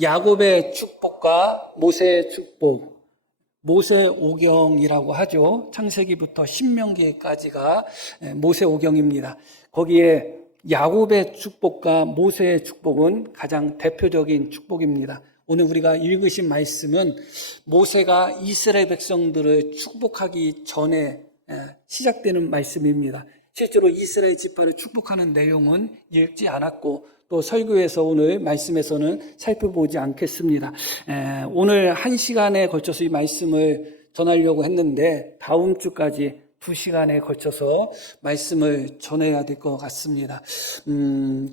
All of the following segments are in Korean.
야곱의 축복과 모세의 축복, 모세오경이라고 하죠. 창세기부터 신명기까지가 모세오경입니다. 거기에 야곱의 축복과 모세의 축복은 가장 대표적인 축복입니다. 오늘 우리가 읽으신 말씀은 모세가 이스라엘 백성들을 축복하기 전에 시작되는 말씀입니다. 실제로 이스라엘 지파를 축복하는 내용은 읽지 않았고 또 설교에서 오늘 말씀에서는 살펴보지 않겠습니다. 오늘 1시간에 걸쳐서 이 말씀을 전하려고 했는데 다음 주까지 2시간에 걸쳐서 말씀을 전해야 될 것 같습니다.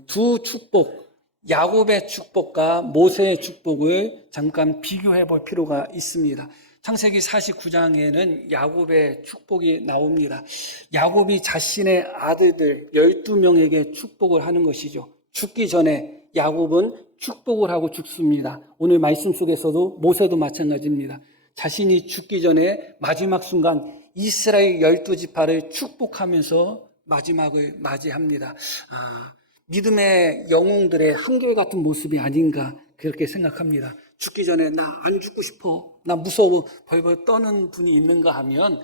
두 축복, 야곱의 축복과 모세의 축복을 잠깐 비교해 볼 필요가 있습니다. 창세기 49장에는 야곱의 축복이 나옵니다. 야곱이 자신의 아들들 12명에게 축복을 하는 것이죠. 죽기 전에 야곱은 축복을 하고 죽습니다. 오늘 말씀 속에서도 모세도 마찬가지입니다. 자신이 죽기 전에 마지막 순간 이스라엘 12지파를 축복하면서 마지막을 맞이합니다. 믿음의 영웅들의 한결같은 모습이 아닌가 그렇게 생각합니다. 죽기 전에 나 안 죽고 싶어, 나 무서워 벌벌 떠는 분이 있는가 하면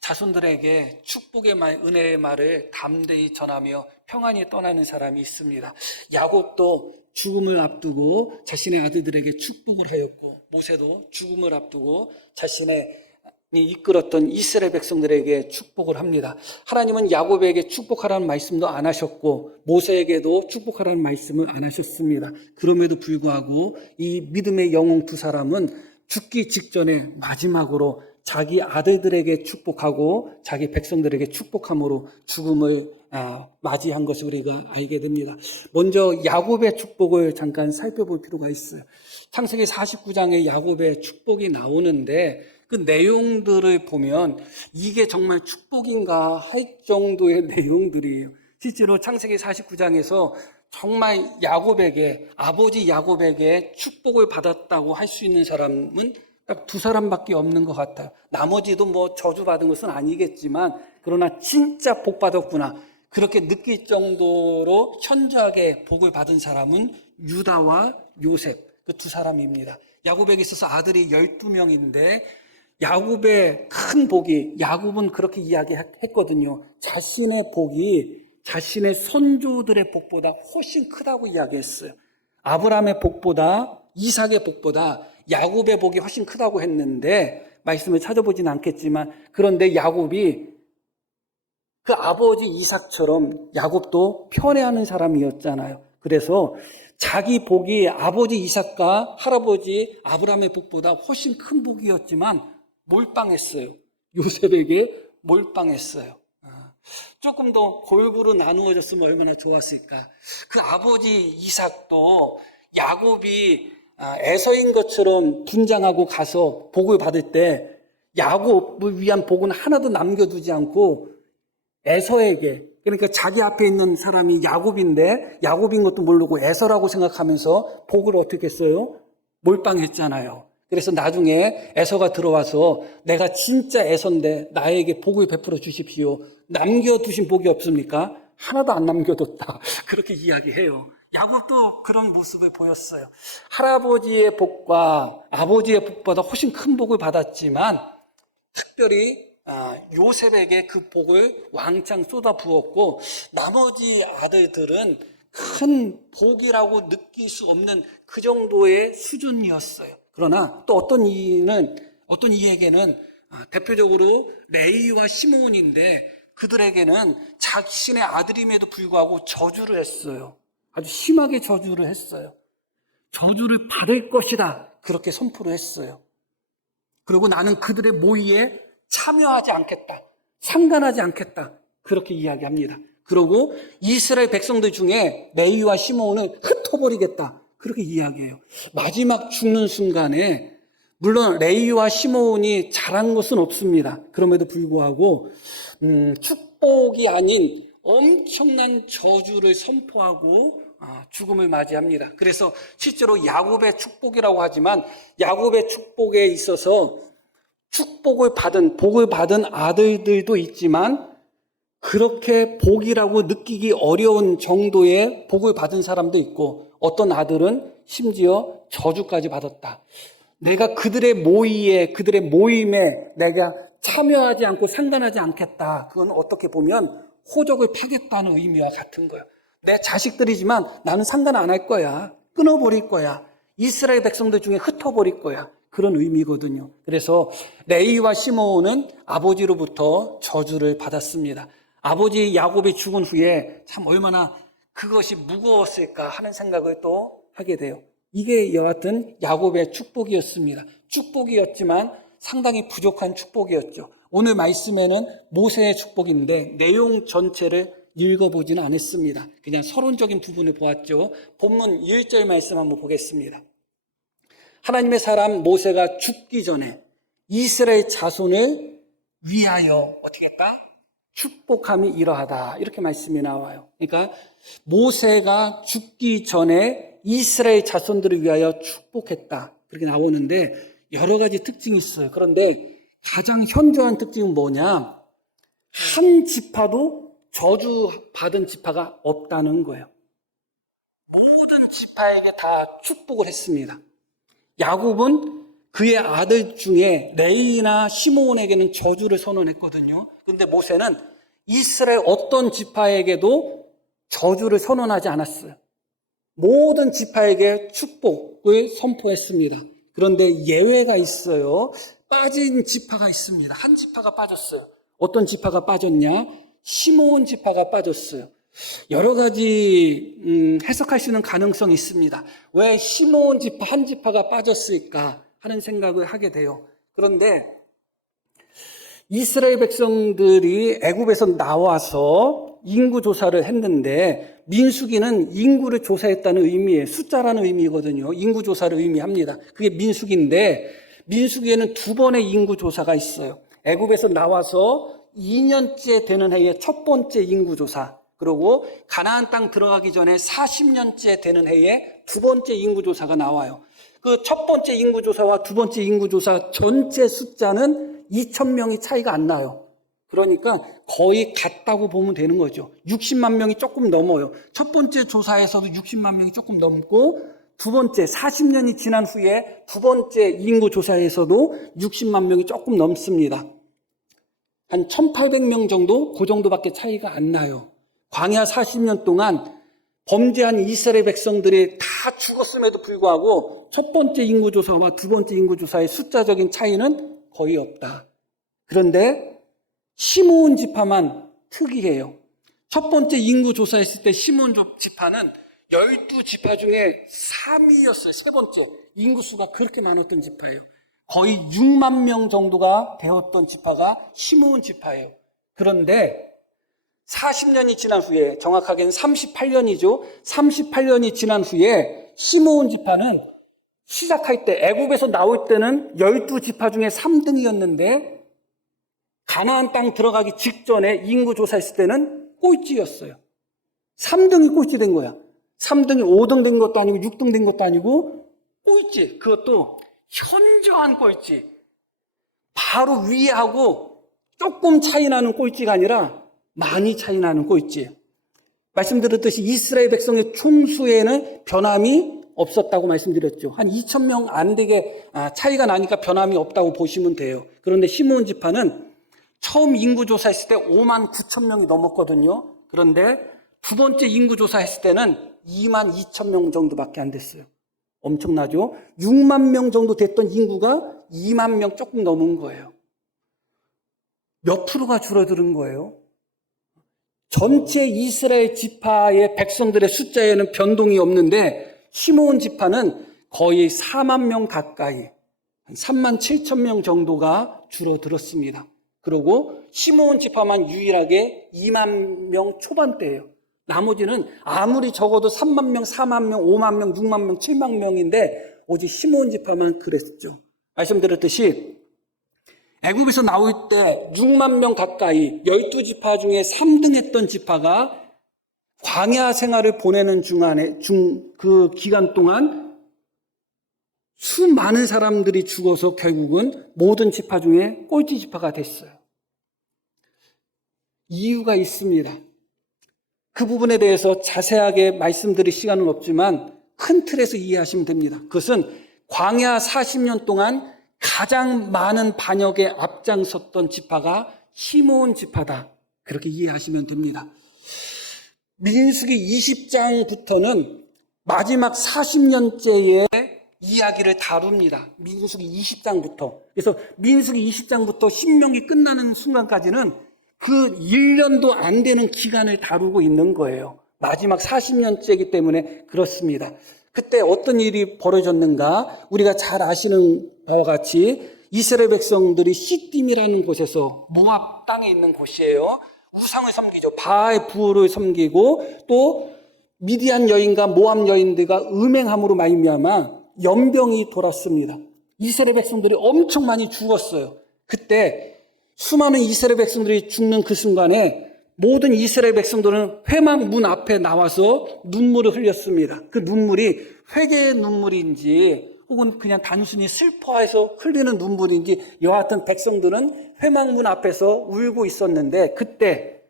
자손들에게 축복의 말, 은혜의 말을 담대히 전하며 평안히 떠나는 사람이 있습니다. 야곱도 죽음을 앞두고 자신의 아들들에게 축복을 하였고 모세도 죽음을 앞두고 자신의 이끌었던 이스라엘 백성들에게 축복을 합니다. 하나님은 야곱에게 축복하라는 말씀도 안 하셨고 모세에게도 축복하라는 말씀을 안 하셨습니다. 그럼에도 불구하고 이 믿음의 영웅 두 사람은 죽기 직전에 마지막으로 자기 아들들에게 축복하고 자기 백성들에게 축복함으로 죽음을 맞이한 것을 우리가 알게 됩니다. 먼저 야곱의 축복을 잠깐 살펴볼 필요가 있어요. 창세기 49장에 야곱의 축복이 나오는데 그 내용들을 보면 이게 정말 축복인가 할 정도의 내용들이에요. 실제로 창세기 49장에서 정말 야곱에게, 아버지 야곱에게 축복을 받았다고 할 수 있는 사람은 딱 두 사람밖에 없는 것 같아요. 나머지도 뭐 저주받은 것은 아니겠지만 그러나 진짜 복 받았구나 그렇게 느낄 정도로 현저하게 복을 받은 사람은 유다와 요셉 그 두 사람입니다. 야곱에게 있어서 아들이 12명인데 야곱의 큰 복이, 야곱은 그렇게 이야기했거든요. 자신의 복이 자신의 선조들의 복보다 훨씬 크다고 이야기했어요. 아브라함의 복보다, 이삭의 복보다 야곱의 복이 훨씬 크다고 했는데 말씀을 찾아보진 않겠지만 그런데 야곱이 그 아버지 이삭처럼 야곱도 편애하는 사람이었잖아요. 그래서 자기 복이 아버지 이삭과 할아버지 아브라함의 복보다 훨씬 큰 복이었지만 몰빵했어요. 요셉에게 몰빵했어요. 조금 더 골고루 나누어졌으면 얼마나 좋았을까. 그 아버지 이삭도 야곱이 에서인 것처럼 분장하고 가서 복을 받을 때 야곱을 위한 복은 하나도 남겨두지 않고 에서에게, 그러니까 자기 앞에 있는 사람이 야곱인데 야곱인 것도 모르고 에서라고 생각하면서 복을 어떻게 했어요? 몰빵했잖아요. 그래서 나중에 에서가 들어와서 내가 진짜 에서인데 나에게 복을 베풀어 주십시오. 남겨두신 복이 없습니까? 하나도 안 남겨뒀다. 그렇게 이야기해요. 야곱도 그런 모습을 보였어요. 할아버지의 복과 아버지의 복보다 훨씬 큰 복을 받았지만 특별히 요셉에게 그 복을 왕창 쏟아 부었고 나머지 아들들은 큰 복이라고 느낄 수 없는 그 정도의 수준이었어요. 그러나 또 어떤 이에게는 대표적으로 레위와 시므온인데 그들에게는 자신의 아들임에도 불구하고 저주를 했어요. 아주 심하게 저주를 했어요. 저주를 받을 것이다. 그렇게 선포를 했어요. 그리고 나는 그들의 모의에 참여하지 않겠다. 상관하지 않겠다. 그렇게 이야기합니다. 그리고 이스라엘 백성들 중에 레위와 시므온을 흩어버리겠다. 그렇게 이야기해요. 마지막 죽는 순간에 물론 레위와 시므온이 잘한 것은 없습니다. 그럼에도 불구하고 축복이 아닌 엄청난 저주를 선포하고 죽음을 맞이합니다. 그래서 실제로 야곱의 축복이라고 하지만 야곱의 축복에 있어서 복을 받은 아들들도 있지만 그렇게 복이라고 느끼기 어려운 정도의 복을 받은 사람도 있고 어떤 아들은 심지어 저주까지 받았다. 내가 그들의 모임에 내가 참여하지 않고 상관하지 않겠다. 그건 어떻게 보면 호적을 파겠다는 의미와 같은 거예요. 내 자식들이지만 나는 상관 안 할 거야. 끊어버릴 거야. 이스라엘 백성들 중에 흩어버릴 거야. 그런 의미거든요. 그래서 레위와 시므온은 아버지로부터 저주를 받았습니다. 아버지 야곱이 죽은 후에 참 얼마나 그것이 무거웠을까 하는 생각을 또 하게 돼요. 이게 여하튼 야곱의 축복이었습니다. 축복이었지만 상당히 부족한 축복이었죠. 오늘 말씀에는 모세의 축복인데 내용 전체를 읽어보지는 않았습니다. 그냥 서론적인 부분을 보았죠. 본문 1절 말씀 한번 보겠습니다. 하나님의 사람 모세가 죽기 전에 이스라엘 자손을 위하여 어떻게 했다? 축복함이 이러하다. 이렇게 말씀이 나와요. 그러니까 모세가 죽기 전에 이스라엘 자손들을 위하여 축복했다. 그렇게 나오는데 여러 가지 특징이 있어요. 그런데 가장 현저한 특징은 뭐냐? 한 지파도 저주받은 지파가 없다는 거예요. 모든 지파에게 다 축복을 했습니다. 야곱은 그의 아들 중에 레위나 시므온에게는 저주를 선언했거든요. 그런데 모세는 이스라엘 어떤 지파에게도 저주를 선언하지 않았어요. 모든 지파에게 축복을 선포했습니다. 그런데 예외가 있어요. 빠진 지파가 있습니다. 한 지파가 빠졌어요. 어떤 지파가 빠졌냐? 시므온 지파가 빠졌어요. 여러 가지 해석할 수 있는 가능성이 있습니다. 왜 시므온 지파 한 지파가 빠졌을까 하는 생각을 하게 돼요. 그런데 이스라엘 백성들이 애굽에서 나와서 인구 조사를 했는데 민수기는 인구를 조사했다는 의미의 숫자라는 의미거든요. 인구 조사를 의미합니다. 그게 민수기인데 민수기에는 두 번의 인구 조사가 있어요. 애굽에서 나와서 2년째 되는 해에 첫 번째 인구 조사, 그리고 가나안 땅 들어가기 전에 40년째 되는 해에 두 번째 인구 조사가 나와요. 그 첫 번째 인구 조사와 두 번째 인구 조사 전체 숫자는 2,000명이 차이가 안 나요. 그러니까 거의 같다고 보면 되는 거죠. 60만 명이 조금 넘어요. 첫 번째 조사에서도 60만 명이 조금 넘고 두 번째 40년이 지난 후에 두 번째 인구 조사에서도 60만 명이 조금 넘습니다. 한 1,800명 정도? 그 정도밖에 차이가 안 나요. 광야 40년 동안 범죄한 이스라엘 백성들이 다 죽었음에도 불구하고 첫 번째 인구조사와 두 번째 인구조사의 숫자적인 차이는 거의 없다. 그런데 시므온 지파만 특이해요. 첫 번째 인구조사했을 때 시므온 지파는 12지파 중에 3위였어요. 세 번째. 인구수가 그렇게 많았던 지파예요. 거의 6만 명 정도가 되었던 지파가 시므온 지파예요. 그런데 40년이 지난 후에, 정확하게는 38년이죠. 38년이 지난 후에 시므온 지파는 시작할 때, 애굽에서 나올 때는 12지파 중에 3등이었는데 가나안 땅 들어가기 직전에 인구 조사했을 때는 꼴찌였어요. 3등이 꼴찌 된 거야. 3등이 5등 된 것도 아니고 6등 된 것도 아니고 꼴찌. 그것도 현저한 꼴찌. 바로 위하고 조금 차이 나는 꼴찌가 아니라 많이 차이 나는 꼴찌예요. 말씀드렸듯이 이스라엘 백성의 총수에는 변함이 없었다고 말씀드렸죠. 한 2,000명 안 되게 차이가 나니까 변함이 없다고 보시면 돼요. 그런데 시므온 지파는 처음 인구조사했을 때 5만 9천 명이 넘었거든요. 그런데 두 번째 인구조사했을 때는 2만 2천 명 정도밖에 안 됐어요. 엄청나죠? 6만 명 정도 됐던 인구가 2만 명 조금 넘은 거예요. 몇 프로가 줄어드는 거예요? 전체 이스라엘 지파의 백성들의 숫자에는 변동이 없는데 시므온 지파는 거의 4만 명 가까이, 3만 7천 명 정도가 줄어들었습니다. 그리고 시므온 지파만 유일하게 2만 명 초반대예요. 나머지는 아무리 적어도 3만 명, 4만 명, 5만 명, 6만 명, 7만 명인데 오직 시므온 지파만 그랬죠. 말씀드렸듯이 애굽에서 나올 때 6만 명 가까이 12지파 중에 3등 했던 지파가 광야 생활을 보내는 그 기간 동안 수많은 사람들이 죽어서 결국은 모든 지파 중에 꼴찌 지파가 됐어요. 이유가 있습니다. 그 부분에 대해서 자세하게 말씀드릴 시간은 없지만 큰 틀에서 이해하시면 됩니다. 그것은 광야 40년 동안 가장 많은 반역에 앞장섰던 지파가 시므온 지파다. 그렇게 이해하시면 됩니다. 민수기 20장부터는 마지막 40년째의 이야기를 다룹니다. 민수기 20장부터. 그래서 민수기 20장부터 신명기 끝나는 순간까지는 그 1년도 안 되는 기간을 다루고 있는 거예요. 마지막 40년째이기 때문에 그렇습니다. 그때 어떤 일이 벌어졌는가? 우리가 잘 아시는 바와 같이 이스라엘 백성들이 시딤이라는 곳에서 모압 땅에 있는 곳이에요. 우상을 섬기죠. 바알 부호를 섬기고 또 미디안 여인과 모압 여인들과 음행함으로 말미암아 연병이 돌았습니다. 이스라엘 백성들이 엄청 많이 죽었어요. 그때 수많은 이스라엘 백성들이 죽는 그 순간에 모든 이스라엘 백성들은 회막 문 앞에 나와서 눈물을 흘렸습니다. 그 눈물이 회개의 눈물인지 혹은 그냥 단순히 슬퍼해서 흘리는 눈물인지 여하튼 백성들은 회막 문 앞에서 울고 있었는데 그때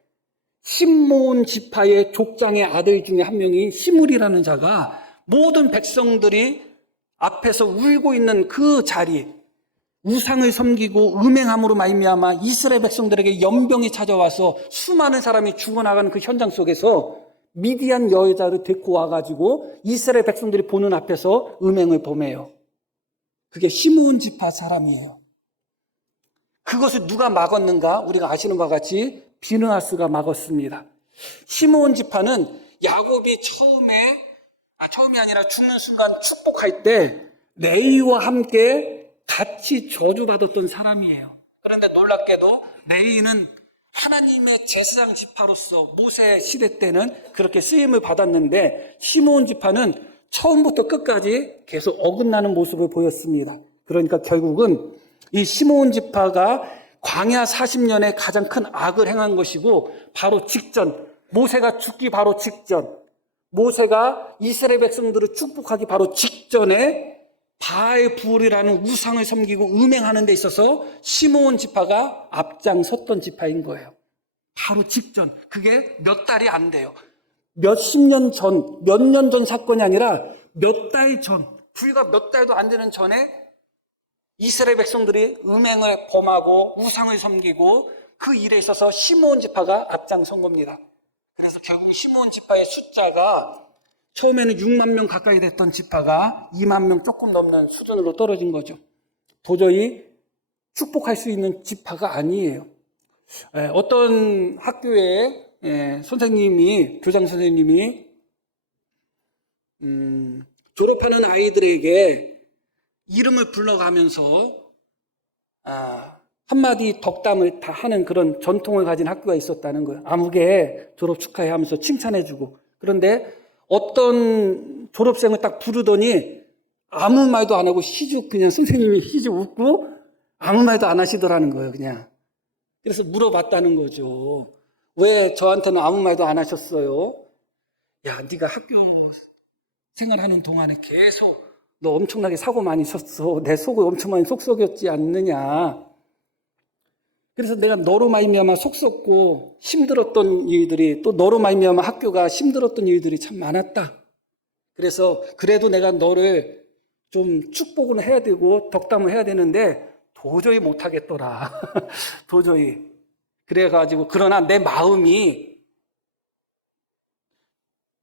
시므온 지파의 족장의 아들 중에 한 명인 시므리라는 자가 모든 백성들이 앞에서 울고 있는 그 자리, 우상을 섬기고 음행함으로 말미암아 이스라엘 백성들에게 연병이 찾아와서 수많은 사람이 죽어나가는 그 현장 속에서 미디안 여자를 데리고 와가지고 이스라엘 백성들이 보는 앞에서 음행을 범해요. 그게 시므온 지파 사람이에요. 그것을 누가 막았는가? 우리가 아시는 바와 같이 비느하스가 막았습니다. 시므온 지파는 야곱이 처음이 아니라 죽는 순간 축복할 때 레위와 함께 같이 저주받았던 사람이에요. 그런데 놀랍게도 레위는 하나님의 제사장 지파로서 모세 시대 때는 그렇게 쓰임을 받았는데 시므온 지파는 처음부터 끝까지 계속 어긋나는 모습을 보였습니다. 그러니까 결국은 이 시므온 지파가 광야 40년에 가장 큰 악을 행한 것이고 바로 직전, 모세가 죽기 바로 직전, 모세가 이스라엘 백성들을 축복하기 바로 직전에 바알 부올이라는 우상을 섬기고 음행하는 데 있어서 시므온 지파가 앞장섰던 지파인 거예요. 바로 직전. 그게 몇 달이 안 돼요. 몇십 년 전, 몇 년 전 사건이 아니라 몇 달 전, 불과 몇 달도 안 되는 전에 이스라엘 백성들이 음행을 범하고 우상을 섬기고 그 일에 있어서 시므온 지파가 앞장선 겁니다. 그래서 결국 시므온 지파의 숫자가 처음에는 6만 명 가까이 됐던 지파가 2만 명 조금 넘는 수준으로 떨어진 거죠. 도저히 축복할 수 있는 지파가 아니에요. 어떤 학교에 선생님이, 교장 선생님이 졸업하는 아이들에게 이름을 불러가면서 한마디 덕담을 다 하는 그런 전통을 가진 학교가 있었다는 거예요. 아무개 졸업 축하해 하면서 칭찬해주고. 그런데 어떤 졸업생을 딱 부르더니 아무 말도 안 하고 그냥 선생님이 희죽 웃고 아무 말도 안 하시더라는 거예요, 그냥. 그래서 물어봤다는 거죠. 왜 저한테는 아무 말도 안 하셨어요? 야, 네가 학교 생활하는 동안에 계속 너 엄청나게 사고 많이 쳤어. 내 속을 엄청 많이 속 썩였지 않느냐. 그래서 내가 너로 말미암아 속 썩고 힘들었던 일들이 또 너로 말미암아 학교가 힘들었던 일들이 참 많았다. 그래서 그래도 내가 너를 좀 축복은 해야 되고 덕담을 해야 되는데 도저히 못하겠더라. 도저히. 그래가지고 그러나 내 마음이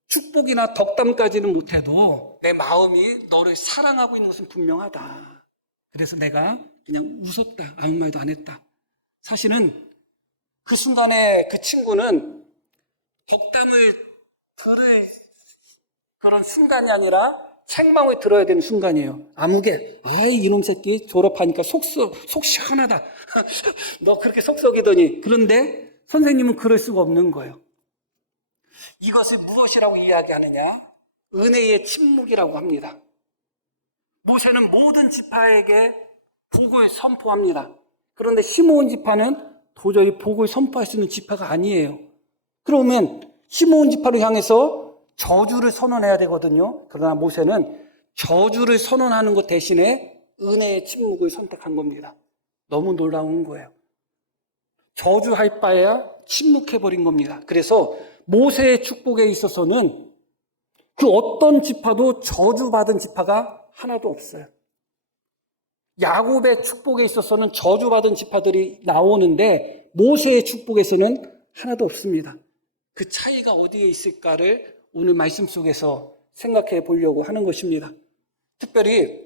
축복이나 덕담까지는 못해도 내 마음이 너를 사랑하고 있는 것은 분명하다. 그래서 내가 그냥 웃었다. 아무 말도 안 했다. 사실은 그 순간에 그 친구는 덕담을 들을 그런 순간이 아니라 책망을 들어야 되는 순간이에요. 아무개, 아이 이놈 새끼 졸업하니까 속 시원하다. 너 그렇게 속 썩이더니. 그런데 선생님은 그럴 수가 없는 거예요. 이것을 무엇이라고 이야기하느냐? 은혜의 침묵이라고 합니다. 모세는 모든 지파에게 복을 선포합니다. 그런데 시므온 지파는 도저히 복을 선포할 수 있는 지파가 아니에요. 그러면 시므온 지파를 향해서 저주를 선언해야 되거든요. 그러나 모세는 저주를 선언하는 것 대신에 은혜의 침묵을 선택한 겁니다. 너무 놀라운 거예요. 저주할 바에야 침묵해버린 겁니다. 그래서 모세의 축복에 있어서는 그 어떤 지파도 저주받은 지파가 하나도 없어요. 야곱의 축복에 있어서는 저주받은 지파들이 나오는데 모세의 축복에서는 하나도 없습니다. 그 차이가 어디에 있을까를 오늘 말씀 속에서 생각해 보려고 하는 것입니다. 특별히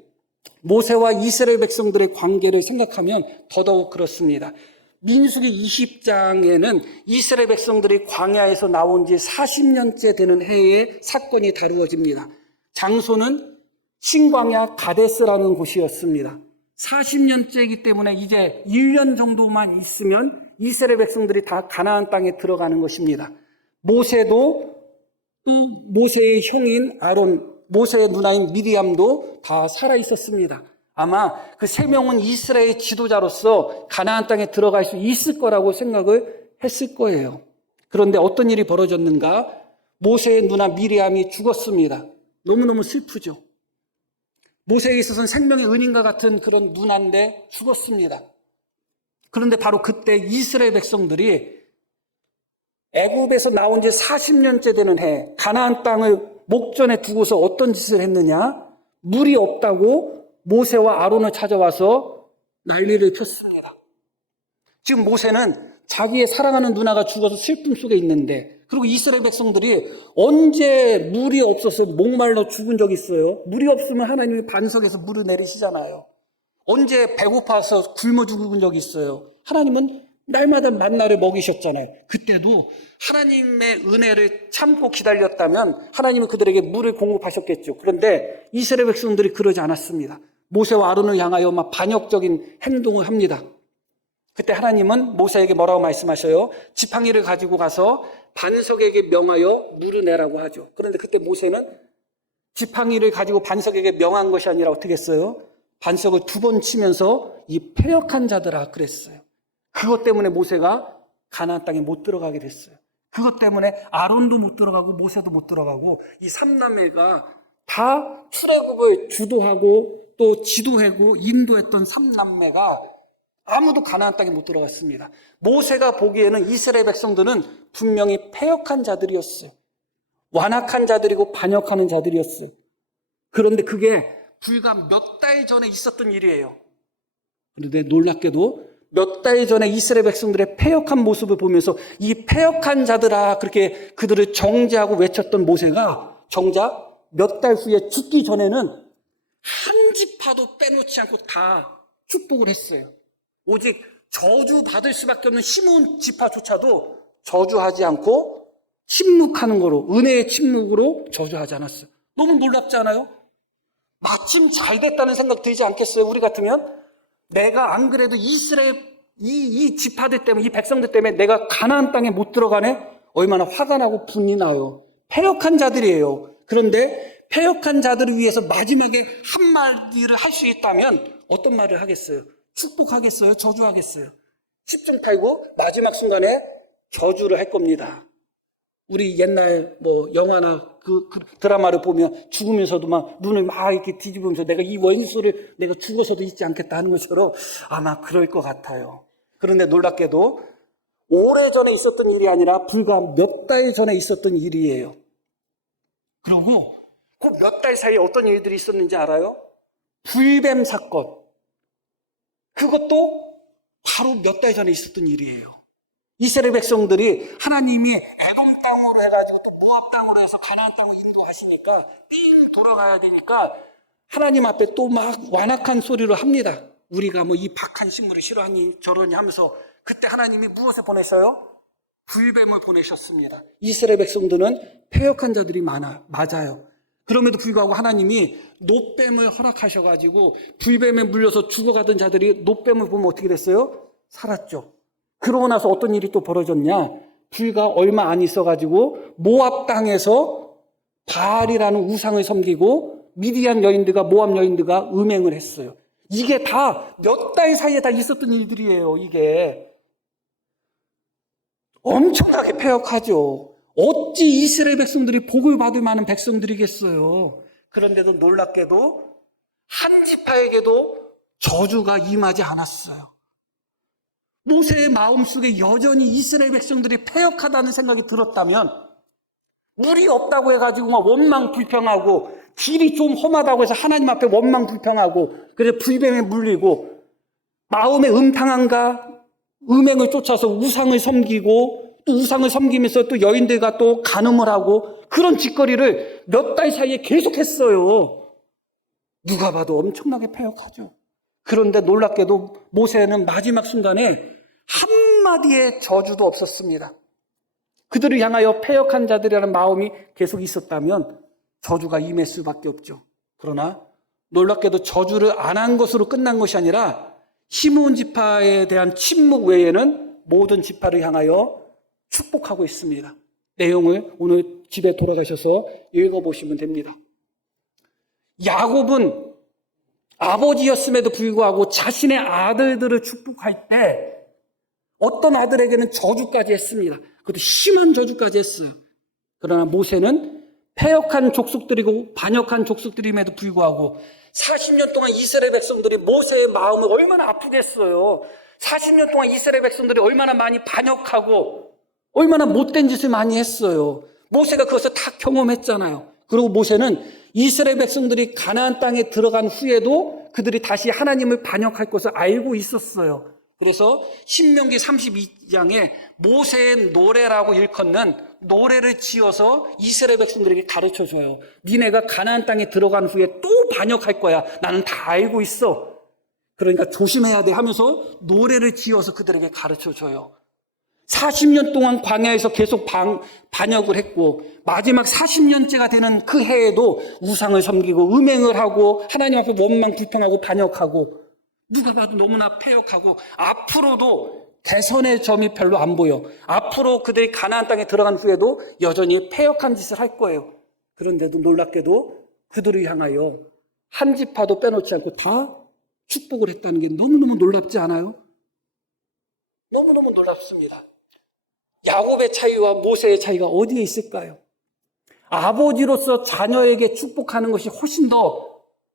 모세와 이스라엘 백성들의 관계를 생각하면 더더욱 그렇습니다. 민수기 20장에는 이스라엘 백성들이 광야에서 나온 지 40년째 되는 해에 사건이 다루어집니다. 장소는 신광야 가데스라는 곳이었습니다. 40년째이기 때문에 이제 1년 정도만 있으면 이스라엘 백성들이 다 가나안 땅에 들어가는 것입니다. 모세도 모세의 형인 아론, 모세의 누나인 미리암도 다 살아 있었습니다. 아마 그 세 명은 이스라엘 지도자로서 가나안 땅에 들어갈 수 있을 거라고 생각을 했을 거예요. 그런데 어떤 일이 벌어졌는가? 모세의 누나 미리암이 죽었습니다. 너무너무 슬프죠. 모세에 있어서는 생명의 은인과 같은 그런 누나인데 죽었습니다. 그런데 바로 그때 이스라엘 백성들이 애굽에서 나온 지 40년째 되는 해 가나안 땅을 목전에 두고서 어떤 짓을 했느냐? 물이 없다고 모세와 아론을 찾아와서 난리를 폈습니다. 지금 모세는 자기의 사랑하는 누나가 죽어서 슬픔 속에 있는데, 그리고 이스라엘 백성들이 언제 물이 없어서 목말라 죽은 적이 있어요? 물이 없으면 하나님이 반석에서 물을 내리시잖아요. 언제 배고파서 굶어 죽은 적이 있어요? 하나님은 날마다 만나를 먹이셨잖아요. 그때도 하나님의 은혜를 참고 기다렸다면 하나님은 그들에게 물을 공급하셨겠죠. 그런데 이스라엘 백성들이 그러지 않았습니다. 모세와 아론을 향하여 막 반역적인 행동을 합니다. 그때 하나님은 모세에게 뭐라고 말씀하셔요? 지팡이를 가지고 가서 반석에게 명하여 물을 내라고 하죠. 그런데 그때 모세는 지팡이를 가지고 반석에게 명한 것이 아니라 어떻게 했어요? 반석을 2번 치면서 이 패역한 자들아 그랬어요. 그것 때문에 모세가 가나안 땅에 못 들어가게 됐어요. 그것 때문에 아론도 못 들어가고 모세도 못 들어가고 이 3남매가 다 출애굽을 주도하고 또 지도하고 인도했던 3남매가 아무도 가나안 땅에 못 들어갔습니다. 모세가 보기에는 이스라엘 백성들은 분명히 패역한 자들이었어요. 완악한 자들이고 반역하는 자들이었어요. 그런데 그게 불과 몇 달 전에 있었던 일이에요. 그런데 놀랍게도 몇 달 전에 이스라엘 백성들의 패역한 모습을 보면서 이 패역한 자들아 그렇게 그들을 정죄하고 외쳤던 모세가 정작 몇 달 후에 죽기 전에는 한 지파도 빼놓지 않고 다 축복을 했어요. 오직 저주받을 수밖에 없는 시므온 지파조차도 저주하지 않고 침묵하는 거로, 은혜의 침묵으로 저주하지 않았어요. 너무 놀랍지 않아요? 마침 잘 됐다는 생각 들지 않겠어요? 우리 같으면 내가 안 그래도 이스라엘 이 지파들 때문에, 이 백성들 때문에 내가 가나안 땅에 못 들어가네? 얼마나 화가 나고 분이 나요. 패역한 자들이에요. 그런데 패역한 자들을 위해서 마지막에 한마디를 할 수 있다면 어떤 말을 하겠어요? 축복하겠어요? 저주하겠어요? 10중 팔고 마지막 순간에 저주를 할 겁니다. 우리 옛날 영화나 그 드라마를 보면 죽으면서도 막 눈을 막 이렇게 뒤집으면서 내가 이 원수를 내가 죽어서도 잊지 않겠다 하는 것처럼 아마 그럴 것 같아요. 그런데 놀랍게도 오래전에 있었던 일이 아니라 불과 몇 달 전에 있었던 일이에요. 그리고 그 몇 달 사이에 어떤 일들이 있었는지 알아요? 불뱀 사건. 그것도 바로 몇 달 전에 있었던 일이에요. 이스라엘 백성들이 하나님이 에돔 땅으로 해가지고 또 모압 땅으로 해서 가나안 땅으로 인도하시니까 삥 돌아가야 되니까 하나님 앞에 또 막 완악한 소리를 합니다. 우리가 이 박한 식물을 싫어하니 저러니 하면서 그때 하나님이 무엇을 보내셔요? 불뱀을 보내셨습니다. 이스라엘 백성들은 패역한 자들이 맞아요. 그럼에도 불구하고 하나님이 노뱀을 허락하셔가지고 불뱀에 물려서 죽어가던 자들이 노뱀을 보면 어떻게 됐어요? 살았죠. 그러고 나서 어떤 일이 또 벌어졌냐? 불과 얼마 안 있어가지고 모압 땅에서 바알이라는 우상을 섬기고 미디안 여인들과 모압 여인들과 음행을 했어요. 이게 다 몇 달 사이에 다 있었던 일들이에요. 이게 엄청나게 패역하죠. 어찌 이스라엘 백성들이 복을 받을 만한 백성들이겠어요. 그런데도 놀랍게도 한 지파에게도 저주가 임하지 않았어요. 모세의 마음속에 여전히 이스라엘 백성들이 패역하다는 생각이 들었다면 물이 없다고 해가지고 막 원망 불평하고, 길이 좀 험하다고 해서 하나님 앞에 원망 불평하고, 그래서 불뱀에 물리고, 마음의 음탕함과 음행을 쫓아서 우상을 섬기고, 또 우상을 섬기면서 또 여인들과 또 간음을 하고, 그런 짓거리를 몇 달 사이에 계속했어요. 누가 봐도 엄청나게 패역하죠. 그런데 놀랍게도 모세는 마지막 순간에 한마디의 저주도 없었습니다. 그들을 향하여 패역한 자들이라는 마음이 계속 있었다면 저주가 임할 수밖에 없죠. 그러나 놀랍게도 저주를 안 한 것으로 끝난 것이 아니라 시므온 지파에 대한 침묵 외에는 모든 지파를 향하여 축복하고 있습니다. 내용을 오늘 집에 돌아가셔서 읽어보시면 됩니다. 야곱은 아버지였음에도 불구하고 자신의 아들들을 축복할 때 어떤 아들에게는 저주까지 했습니다. 그것도 심한 저주까지 했어요. 그러나 모세는 패역한 족속들이고 반역한 족속들임에도 불구하고 40년 동안 이스라엘 백성들이 모세의 마음을 얼마나 아프게 했어요. 40년 동안 이스라엘 백성들이 얼마나 많이 반역하고 얼마나 못된 짓을 많이 했어요. 모세가 그것을 다 경험했잖아요. 그리고 모세는 이스라엘 백성들이 가나안 땅에 들어간 후에도 그들이 다시 하나님을 반역할 것을 알고 있었어요. 그래서 신명기 32장에 모세의 노래라고 일컫는 노래를 지어서 이스라엘 백성들에게 가르쳐줘요. 니네가 가나안 땅에 들어간 후에 또 반역할 거야. 나는 다 알고 있어. 그러니까 조심해야 돼 하면서 노래를 지어서 그들에게 가르쳐줘요. 40년 동안 광야에서 계속 반역을 했고 마지막 40년째가 되는 그 해에도 우상을 섬기고 음행을 하고 하나님 앞에 원망 불평하고 반역하고 누가 봐도 너무나 패역하고 앞으로도 개선의 점이 별로 안 보여. 앞으로 그들이 가나안 땅에 들어간 후에도 여전히 패역한 짓을 할 거예요. 그런데도 놀랍게도 그들을 향하여 한 지파도 빼놓지 않고 다 축복을 했다는 게 너무너무 놀랍지 않아요? 너무너무 놀랍습니다. 야곱의 차이와 모세의 차이가 어디에 있을까요? 아버지로서 자녀에게 축복하는 것이 훨씬 더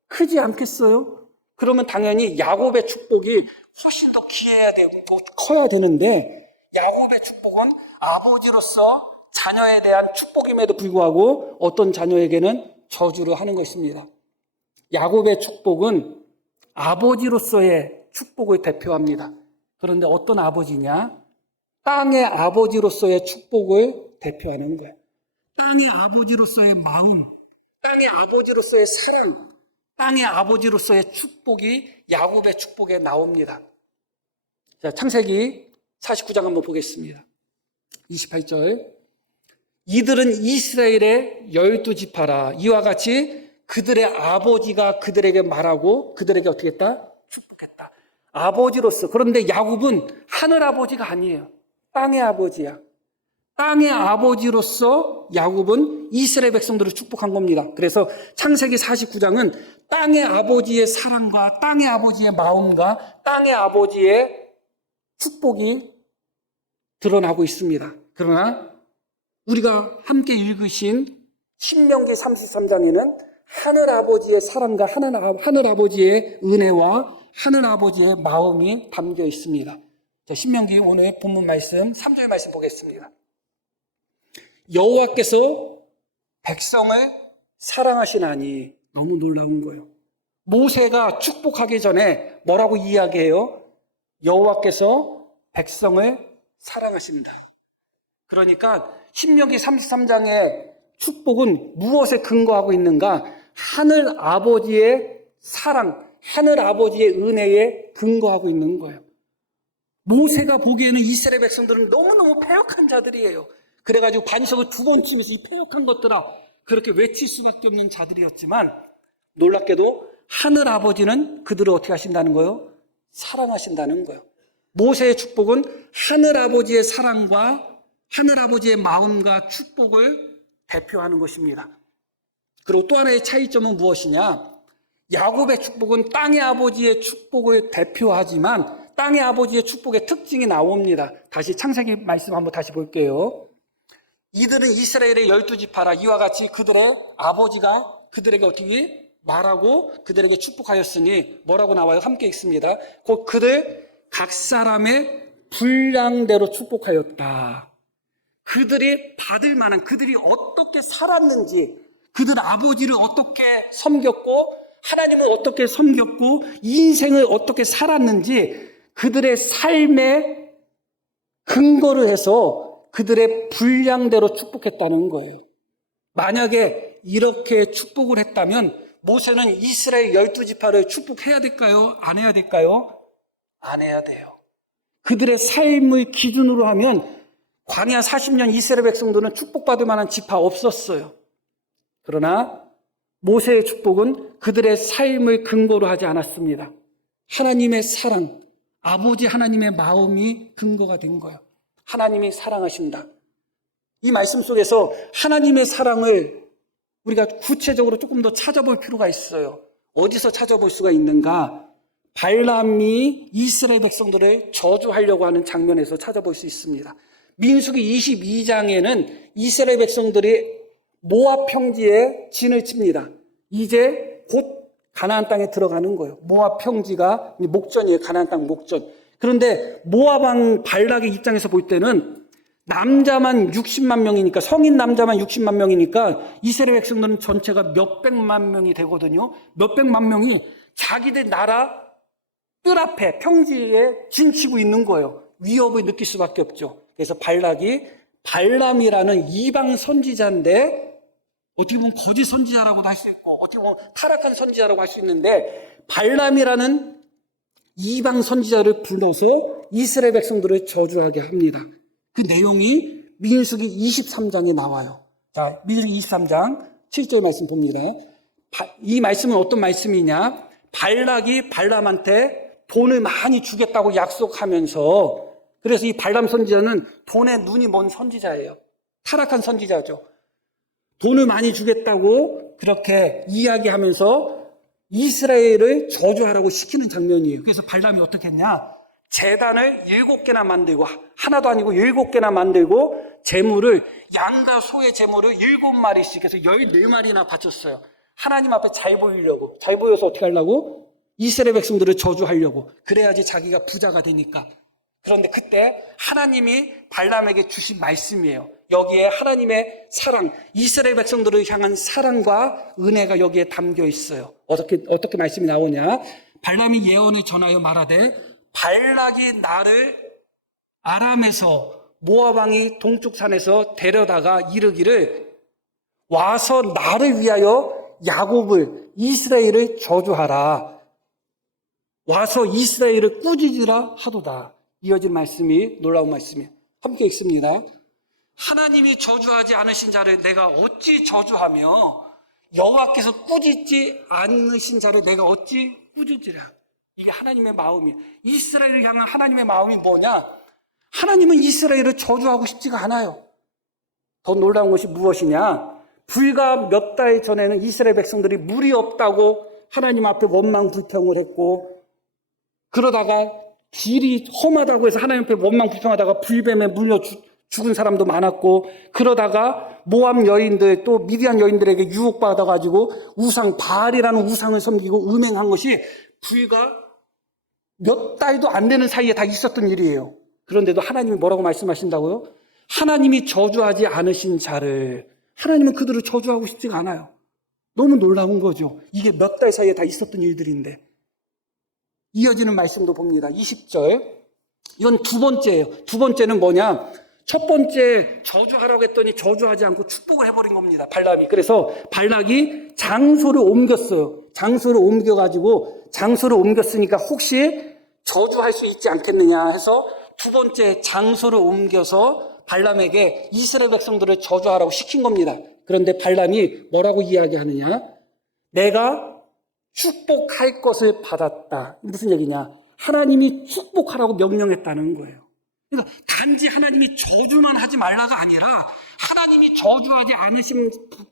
크지 않겠어요? 그러면 당연히 야곱의 축복이 훨씬 더 기해야 되고 커야 되는데 야곱의 축복은 아버지로서 자녀에 대한 축복임에도 불구하고 어떤 자녀에게는 저주를 하는 것입니다. 야곱의 축복은 아버지로서의 축복을 대표합니다. 그런데 어떤 아버지냐? 땅의 아버지로서의 축복을 대표하는 거예요. 땅의 아버지로서의 마음, 땅의 아버지로서의 사랑, 땅의 아버지로서의 축복이 야곱의 축복에 나옵니다. 자, 창세기 49장 한번 보겠습니다. 28절. 이들은 이스라엘의 12지파라. 이와 같이 그들의 아버지가 그들에게 말하고 그들에게 어떻게 했다? 축복했다. 아버지로서. 그런데 야곱은 하늘 아버지가 아니에요. 땅의 아버지야. 땅의 아버지로서 야곱은 이스라엘 백성들을 축복한 겁니다. 그래서 창세기 49장은 땅의 아버지의 사랑과 땅의 아버지의 마음과 땅의 아버지의 축복이 드러나고 있습니다. 그러나 우리가 함께 읽으신 신명기 33장에는 하늘 아버지의 사랑과 하늘 아버지의 은혜와 하늘 아버지의 마음이 담겨 있습니다. 신명기 오늘 본문 말씀 3절 말씀 보겠습니다. 여호와께서 백성을 사랑하시나니. 너무 놀라운 거예요. 모세가 축복하기 전에 뭐라고 이야기해요? 여호와께서 백성을 사랑하십니다. 그러니까 신명기 33장의 축복은 무엇에 근거하고 있는가? 하늘 아버지의 사랑, 하늘 아버지의 은혜에 근거하고 있는 거예요. 모세가 보기에는 이스라엘 백성들은 너무너무 패역한 자들이에요. 그래가지고 반석을 2번 치면서 이 패역한 것들아 그렇게 외칠 수밖에 없는 자들이었지만 놀랍게도 하늘 아버지는 그들을 어떻게 하신다는 거예요? 사랑하신다는 거예요. 모세의 축복은 하늘 아버지의 사랑과 하늘 아버지의 마음과 축복을 대표하는 것입니다. 그리고 또 하나의 차이점은 무엇이냐? 야곱의 축복은 땅의 아버지의 축복을 대표하지만 땅의 아버지의 축복의 특징이 나옵니다. 다시 창세기 말씀 한번 다시 볼게요. 이들은 이스라엘의 12지파라. 이와 같이 그들의 아버지가 그들에게 어떻게 말하고 그들에게 축복하였으니 뭐라고 나와요? 함께 읽습니다. 곧 그들 각 사람의 분량대로 축복하였다. 그들이 받을 만한, 그들이 어떻게 살았는지, 그들 아버지를 어떻게 섬겼고 하나님을 어떻게 섬겼고 인생을 어떻게 살았는지 그들의 삶의 근거를 해서 그들의 분량대로 축복했다는 거예요. 만약에 이렇게 축복을 했다면 모세는 이스라엘 12지파를 축복해야 될까요? 안 해야 될까요? 안 해야 돼요. 그들의 삶을 기준으로 하면 광야 40년 이스라엘 백성들은 축복받을 만한 지파 없었어요. 그러나 모세의 축복은 그들의 삶을 근거로 하지 않았습니다. 하나님의 사랑, 아버지 하나님의 마음이 근거가 된 거예요. 하나님이 사랑하신다. 이 말씀 속에서 하나님의 사랑을 우리가 구체적으로 조금 더 찾아볼 필요가 있어요. 어디서 찾아볼 수가 있는가? 발람이 이스라엘 백성들을 저주하려고 하는 장면에서 찾아볼 수 있습니다. 민수기 22장에는 이스라엘 백성들이 모압 평지에 진을 칩니다. 이제 곧 가나안 땅에 들어가는 거예요. 모압 평지가 목전이에요. 가나안 땅 목전. 그런데 모압 왕 발락의 입장에서 볼 때는 남자만 60만 명이니까, 성인 남자만 60만 명이니까 이스라엘 백성들은 전체가 몇백만 명이 되거든요. 몇백만 명이 자기들 나라 뜰 앞에 평지에 진치고 있는 거예요. 위협을 느낄 수밖에 없죠. 그래서 발락이 발람이라는 이방 선지자인데, 어떻게 보면 거짓 선지자라고도 할 수 있고 어떻게 보면 타락한 선지자라고 할 수 있는데, 발람이라는 이방 선지자를 불러서 이스라엘 백성들을 저주하게 합니다. 그 내용이 민수기 23장에 나와요. 자, 민수기 23장 7절 말씀 봅니다. 이 말씀은 어떤 말씀이냐? 발락이 발람한테 돈을 많이 주겠다고 약속하면서, 그래서 이 발람 선지자는 돈에 눈이 먼 선지자예요. 타락한 선지자죠. 돈을 많이 주겠다고 그렇게 이야기하면서 이스라엘을 저주하라고 시키는 장면이에요. 그래서 발람이 어떻게 했냐? 제단을 7개나 만들고, 하나도 아니고 7개나 만들고, 제물을, 양과 소의 제물을 7마리씩 해서 14마리나 바쳤어요. 하나님 앞에 잘 보이려고. 잘 보여서 어떻게 하려고? 이스라엘 백성들을 저주하려고. 그래야지 자기가 부자가 되니까. 그런데 그때 하나님이 발람에게 주신 말씀이에요. 여기에 하나님의 사랑, 이스라엘 백성들을 향한 사랑과 은혜가 여기에 담겨 있어요. 어떻게 말씀이 나오냐? 발람이 예언을 전하여 말하되, 발락이 나를 아람에서 모압 왕이 동쪽 산에서 데려다가 이르기를, 와서 나를 위하여 야곱을, 이스라엘을 저주하라. 와서 이스라엘을 꾸짖으라 하도다. 이어진 말씀이 놀라운 말씀이에요. 함께 읽습니다. 하나님이 저주하지 않으신 자를 내가 어찌 저주하며 여호와께서 꾸짖지 않으신 자를 내가 어찌 꾸짖으랴. 이게 하나님의 마음이에요. 이스라엘을 향한 하나님의 마음이 뭐냐? 하나님은 이스라엘을 저주하고 싶지가 않아요. 더 놀라운 것이 무엇이냐? 불과 몇 달 전에는 이스라엘 백성들이 물이 없다고 하나님 앞에 원망 불평을 했고, 그러다가 길이 험하다고 해서 하나님 앞에 원망 불평하다가 불뱀에 물려 죽은 사람도 많았고, 그러다가 모압 여인들 또 미디안 여인들에게 유혹받아가지고 우상, 바알이라는 우상을 섬기고 음행한 것이 불과 몇 달도 안 되는 사이에 다 있었던 일이에요. 그런데도 하나님이 뭐라고 말씀하신다고요? 하나님이 저주하지 않으신 자를, 하나님은 그들을 저주하고 싶지가 않아요. 너무 놀라운 거죠. 이게 몇 달 사이에 다 있었던 일들인데. 이어지는 말씀도 봅니다. 20절. 이건 두 번째예요. 두 번째는 뭐냐? 첫 번째 저주하라고 했더니 저주하지 않고 축복을 해버린 겁니다. 발람이. 그래서 발락이 장소를 옮겼어요. 장소를 옮겨가지고, 장소를 옮겼으니까 혹시 저주할 수 있지 않겠느냐 해서 두 번째 장소를 옮겨서 발람에게 이스라엘 백성들을 저주하라고 시킨 겁니다. 그런데 발람이 뭐라고 이야기하느냐? 내가 축복할 것을 받았다. 무슨 얘기냐? 하나님이 축복하라고 명령했다는 거예요. 그러니까 단지 하나님이 저주만 하지 말라가 아니라, 하나님이 저주하지 않으신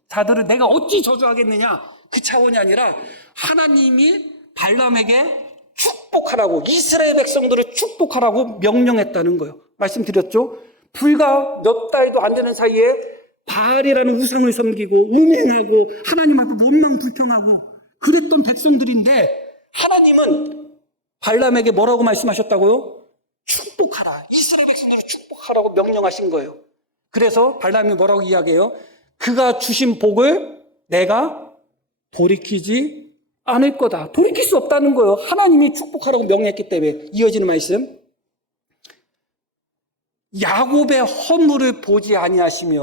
자들을 내가 어찌 저주하겠느냐, 그 차원이 아니라 하나님이 발람에게 축복하라고, 이스라엘 백성들을 축복하라고 명령했다는 거예요. 말씀드렸죠? 불과 몇 달도 안 되는 사이에 바알이라는 우상을 섬기고 음행하고 하나님 앞에 원망 불평하고 그랬던 백성들인데, 하나님은 발람에게 뭐라고 말씀하셨다고요? 축복하라. 이스라엘 백성들을 축복하라고 명령하신 거예요. 그래서 발람이 뭐라고 이야기해요? 그가 주신 복을 내가 돌이키지 않을 거다. 돌이킬 수 없다는 거예요. 하나님이 축복하라고 명령했기 때문에. 이어지는 말씀. 야곱의 허물을 보지 아니하시며,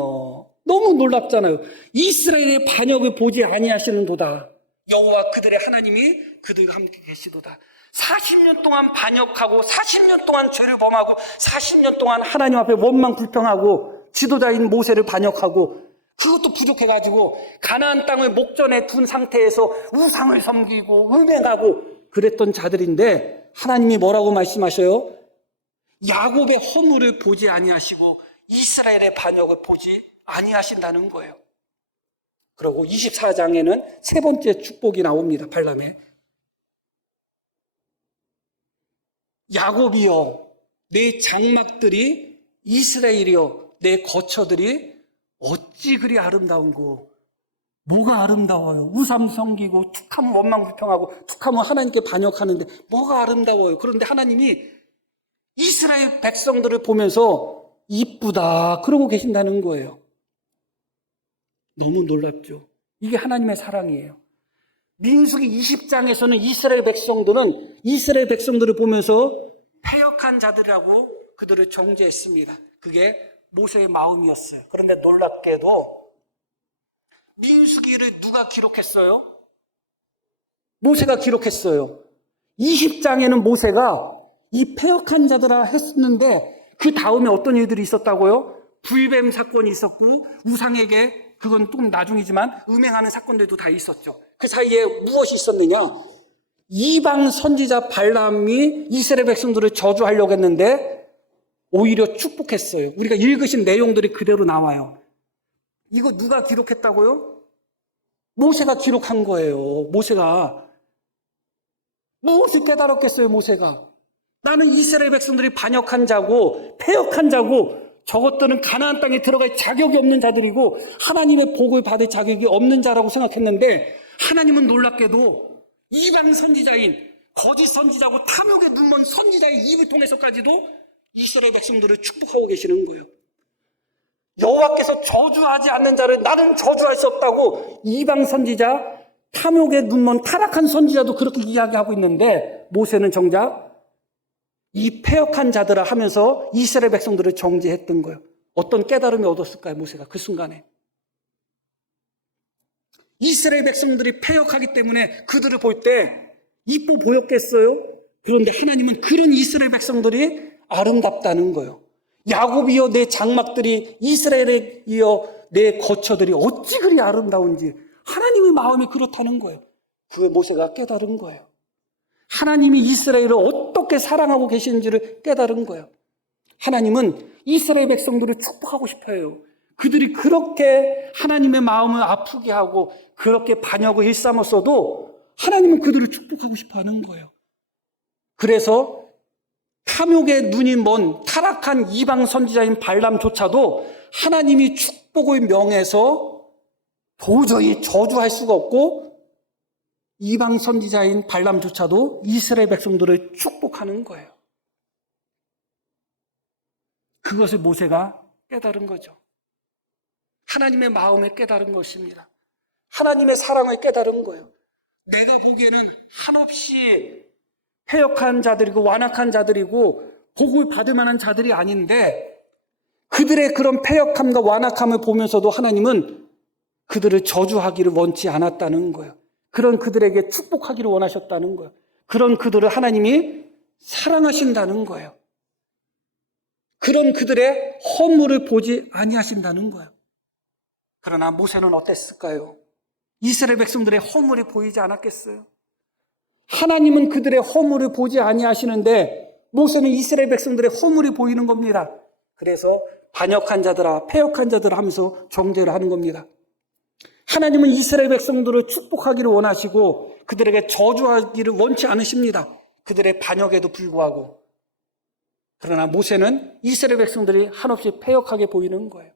너무 놀랍잖아요. 이스라엘의 반역을 보지 아니하시는도다. 여호와 그들의 하나님이 그들과 함께 계시도다. 40년 동안 반역하고 40년 동안 죄를 범하고 40년 동안 하나님 앞에 원망 불평하고 지도자인 모세를 반역하고 그것도 부족해가지고 가나안 땅을 목전에 둔 상태에서 우상을 섬기고 음행하고 그랬던 자들인데 하나님이 뭐라고 말씀하셔요? 야곱의 허물을 보지 아니하시고 이스라엘의 반역을 보지 아니하신다는 거예요. 그리고 24장에는 세 번째 축복이 나옵니다. 발람의 야곱이여 내 장막들이 이스라엘이여 내 거처들이 어찌 그리 아름다운고. 뭐가 아름다워요? 우상 섬기고 툭하면 원망불평하고 툭하면 하나님께 반역하는데 뭐가 아름다워요? 그런데 하나님이 이스라엘 백성들을 보면서 이쁘다 그러고 계신다는 거예요. 너무 놀랍죠? 이게 하나님의 사랑이에요. 민수기 20장에서는 이스라엘 백성들을 보면서 패역한 자들이라고 그들을 정죄했습니다. 그게 모세의 마음이었어요. 그런데 놀랍게도 민수기를 누가 기록했어요? 모세가 기록했어요. 20장에는 모세가 이 패역한 자들아 했었는데 그 다음에 어떤 일들이 있었다고요? 불뱀 사건이 있었고 우상에게 그건 좀 나중이지만 음행하는 사건들도 다 있었죠. 그 사이에 무엇이 있었느냐? 이방 선지자 발람이 이스라엘 백성들을 저주하려고 했는데 오히려 축복했어요. 우리가 읽으신 내용들이 그대로 나와요. 이거 누가 기록했다고요? 모세가 기록한 거예요. 모세가. 무엇을 깨달았겠어요, 모세가? 나는 이스라엘 백성들이 반역한 자고 패역한 자고 저것들은 가나안 땅에 들어갈 자격이 없는 자들이고 하나님의 복을 받을 자격이 없는 자라고 생각했는데 하나님은 놀랍게도 이방 선지자인 거짓 선지자고 탐욕에 눈먼 선지자의 입을 통해서까지도 이스라엘 백성들을 축복하고 계시는 거예요. 여호와께서 저주하지 않는 자를 나는 저주할 수 없다고 이방 선지자, 탐욕에 눈먼 타락한 선지자도 그렇게 이야기하고 있는데 모세는 정작 이 패역한 자들아 하면서 이스라엘 백성들을 정죄했던 거예요. 어떤 깨달음이 얻었을까요, 모세가 그 순간에? 이스라엘 백성들이 패역하기 때문에 그들을 볼 때 이뻐 보였겠어요? 그런데 하나님은 그런 이스라엘 백성들이 아름답다는 거예요. 야곱이여 내 장막들이 이스라엘이여 내 거처들이 어찌 그리 아름다운지 하나님의 마음이 그렇다는 거예요. 그걸 모세가 깨달은 거예요. 하나님이 이스라엘을 어떻게 사랑하고 계시는지를 깨달은 거예요. 하나님은 이스라엘 백성들을 축복하고 싶어요. 그들이 그렇게 하나님의 마음을 아프게 하고 그렇게 반역을 일삼았어도 하나님은 그들을 축복하고 싶어 하는 거예요. 그래서 탐욕의 눈이 먼 타락한 이방 선지자인 발람조차도 하나님이 축복을 명해서 도저히 저주할 수가 없고 이방 선지자인 발람조차도 이스라엘 백성들을 축복하는 거예요. 그것을 모세가 깨달은 거죠. 하나님의 마음을 깨달은 것입니다. 하나님의 사랑을 깨달은 거예요. 내가 보기에는 한없이 패역한 자들이고 완악한 자들이고 복을 받을 만한 자들이 아닌데 그들의 그런 패역함과 완악함을 보면서도 하나님은 그들을 저주하기를 원치 않았다는 거예요. 그런 그들에게 축복하기를 원하셨다는 거예요. 그런 그들을 하나님이 사랑하신다는 거예요. 그런 그들의 허물을 보지 아니하신다는 거예요. 그러나 모세는 어땠을까요? 이스라엘 백성들의 허물이 보이지 않았겠어요? 하나님은 그들의 허물을 보지 아니하시는데 모세는 이스라엘 백성들의 허물이 보이는 겁니다. 그래서 반역한 자들아, 패역한 자들아 하면서 정죄를 하는 겁니다. 하나님은 이스라엘 백성들을 축복하기를 원하시고 그들에게 저주하기를 원치 않으십니다. 그들의 반역에도 불구하고. 그러나 모세는 이스라엘 백성들이 한없이 패역하게 보이는 거예요.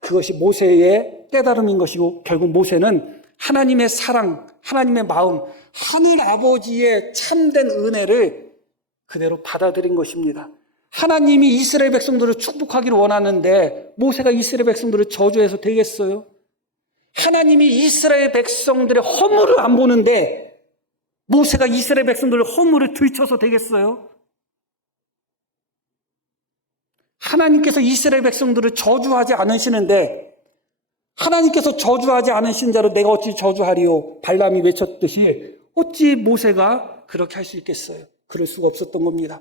그것이 모세의 깨달음인 것이고 결국 모세는 하나님의 사랑, 하나님의 마음, 하늘 아버지의 참된 은혜를 그대로 받아들인 것입니다. 하나님이 이스라엘 백성들을 축복하기를 원하는데 모세가 이스라엘 백성들을 저주해서 되겠어요? 하나님이 이스라엘 백성들의 허물을 안 보는데 모세가 이스라엘 백성들의 허물을 들춰서 되겠어요? 하나님께서 이스라엘 백성들을 저주하지 않으시는데 하나님께서 저주하지 않으신 자를 내가 어찌 저주하리요? 발람이 외쳤듯이 어찌 모세가 그렇게 할 수 있겠어요? 그럴 수가 없었던 겁니다.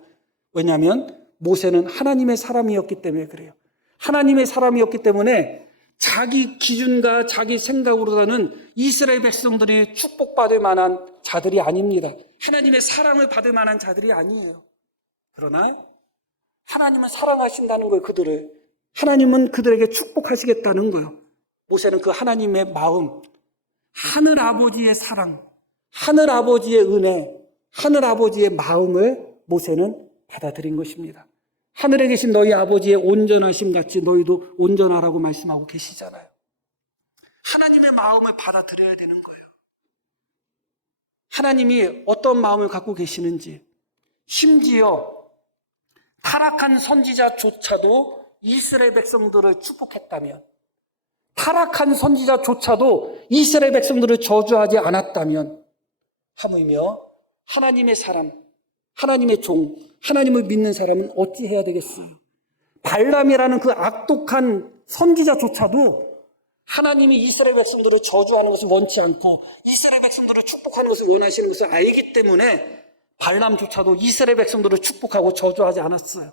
왜냐하면 모세는 하나님의 사람이었기 때문에 그래요. 하나님의 사람이었기 때문에 자기 기준과 자기 생각으로는 이스라엘 백성들이 축복받을 만한 자들이 아닙니다. 하나님의 사랑을 받을 만한 자들이 아니에요. 그러나 하나님은 사랑하신다는 거예요. 그들을. 하나님은 그들에게 축복하시겠다는 거예요. 모세는 그 하나님의 마음, 하늘 아버지의 사랑, 하늘 아버지의 은혜, 하늘 아버지의 마음을 모세는 받아들인 것입니다. 하늘에 계신 너희 아버지의 온전하심 같이 너희도 온전하라고 말씀하고 계시잖아요. 하나님의 마음을 받아들여야 되는 거예요. 하나님이 어떤 마음을 갖고 계시는지, 심지어 타락한 선지자조차도 이스라엘 백성들을 축복했다면, 타락한 선지자조차도 이스라엘 백성들을 저주하지 않았다면, 하물며 하나님의 사람, 하나님의 종, 하나님을 믿는 사람은 어찌 해야 되겠어요? 발람이라는 그 악독한 선지자조차도 하나님이 이스라엘 백성들을 저주하는 것을 원치 않고 이스라엘 백성들을 축복하는 것을 원하시는 것을 알기 때문에 발람조차도 이스라엘 백성들을 축복하고 저주하지 않았어요.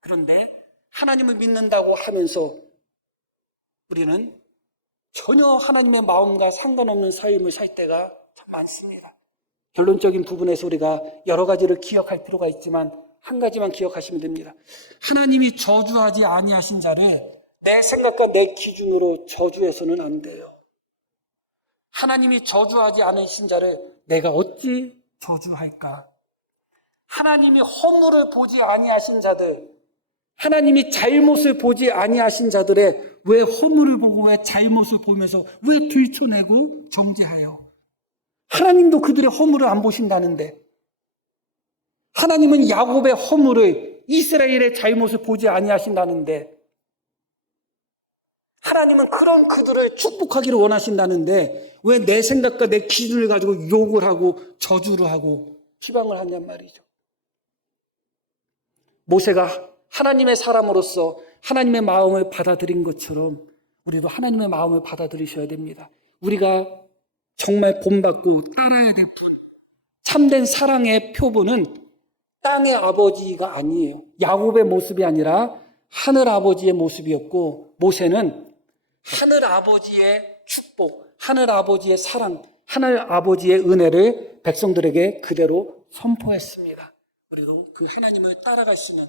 그런데 하나님을 믿는다고 하면서 우리는 전혀 하나님의 마음과 상관없는 삶을 살 때가 참 많습니다. 결론적인 부분에서 우리가 여러 가지를 기억할 필요가 있지만 한 가지만 기억하시면 됩니다. 하나님이 저주하지 아니하신 자를 내 생각과 내 기준으로 저주해서는 안 돼요. 하나님이 저주하지 않으신 자를 내가 어찌 저주할까? 하나님이 허물을 보지 아니하신 자들, 하나님이 잘못을 보지 아니하신 자들의 왜 허물을 보고 왜 잘못을 보면서 왜 들춰내고 정죄하여? 하나님도 그들의 허물을 안 보신다는데, 하나님은 야곱의 허물을, 이스라엘의 잘못을 보지 아니하신다는데, 하나님은 그런 그들을 축복하기를 원하신다는데 왜 내 생각과 내 기준을 가지고 욕을 하고 저주를 하고 비방을 하냔 말이죠. 모세가 하나님의 사람으로서 하나님의 마음을 받아들인 것처럼 우리도 하나님의 마음을 받아들이셔야 됩니다. 우리가 정말 본받고 따라야 될 분, 참된 사랑의 표본은 땅의 아버지가 아니에요. 야곱의 모습이 아니라 하늘 아버지의 모습이었고, 모세는 하늘 아버지의 축복, 하늘 아버지의 사랑, 하늘 아버지의 은혜를 백성들에게 그대로 선포했습니다. 우리도 그 하나님을 따라갈 수 있는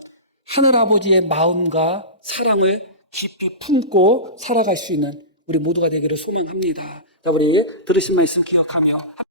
하늘 아버지의 마음과 사랑을 깊이 품고 살아갈 수 있는 우리 모두가 되기를 소망합니다. 자, 우리 들으신 말씀 기억하며